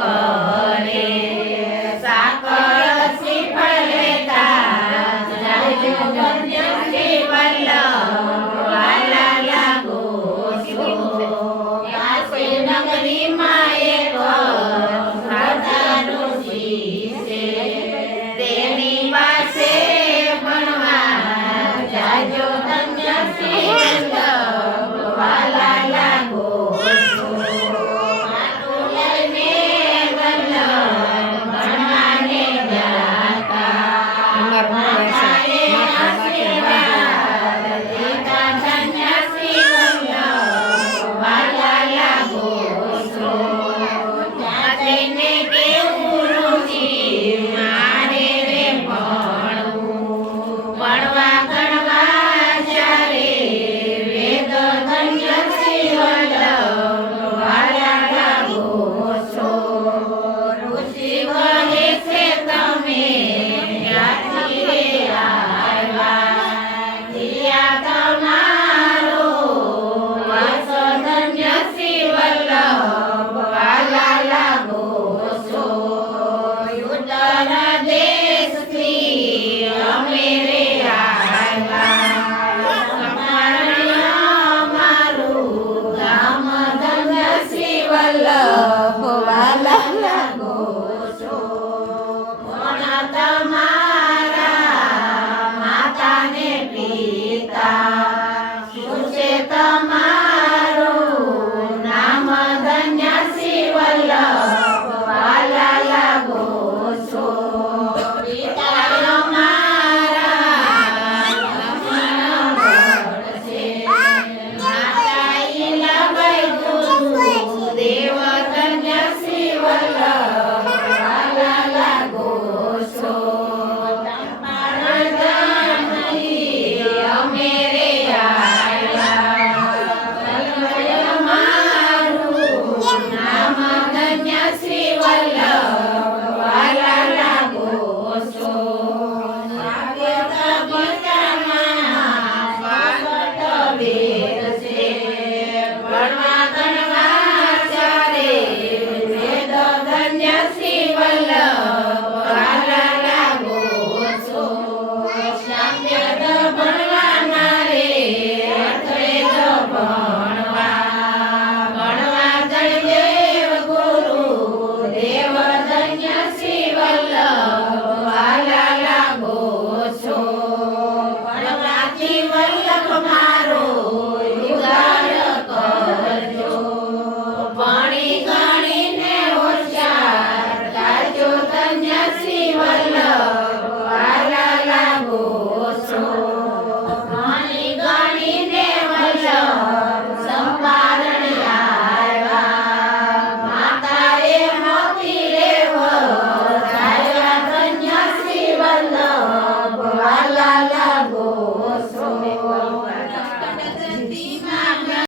કરે સાકળ શ્રીફળ લેતા જાજો ધન્ય શ્રી વલ્લભ વાલા લાગો છો કાશી નગરીમાં એક રાજાનું શિષ્ય તેની પાસે ભણવા જાજો ધન્ય શ્રી વલ્લભ વાલા લાગો છો માટું લઈને વલ્લભ ભણવાને જાતા માતાએ આશીર્વાદ દીધા ધન્ય શ્રી વલ્લભ વાલા લાગો છો જાતેને કેવું રુચિ મારે રે ભણવા ગણવા જ્યારે વેદ ધન્ય શ્રી વલ્લભ વાલા લાગો છો ઋષિ કહે છે તમે ક્યાંથી રે આવ્યા દિયા તમારો વાસ ધન્ય શ્રી વલ્લભ વાલા લાગો છો ઉત્તર દેશથી અમે રે આવ્યા અમારું ગામ ધન્ય શ્રી વલ્લભ વાલા લાગો છો કોણ તમારા માતાને પિતા શું છે તમારું નામ ધન્ય શ્રી વલ્લભ વાલા લાગો છો પિતા અમારા લક્ષ્મણ છે માતા ઈલાબાઈ દેવ ધન્ય શ્રી વલ્લભ વાલા લાગો છો અમે રે આવ્યા અમારું નામ ધન્ય શ્રી વલ્લભ વાલા લાગો છો સ્વાગત બધામાં સ્વાગત વે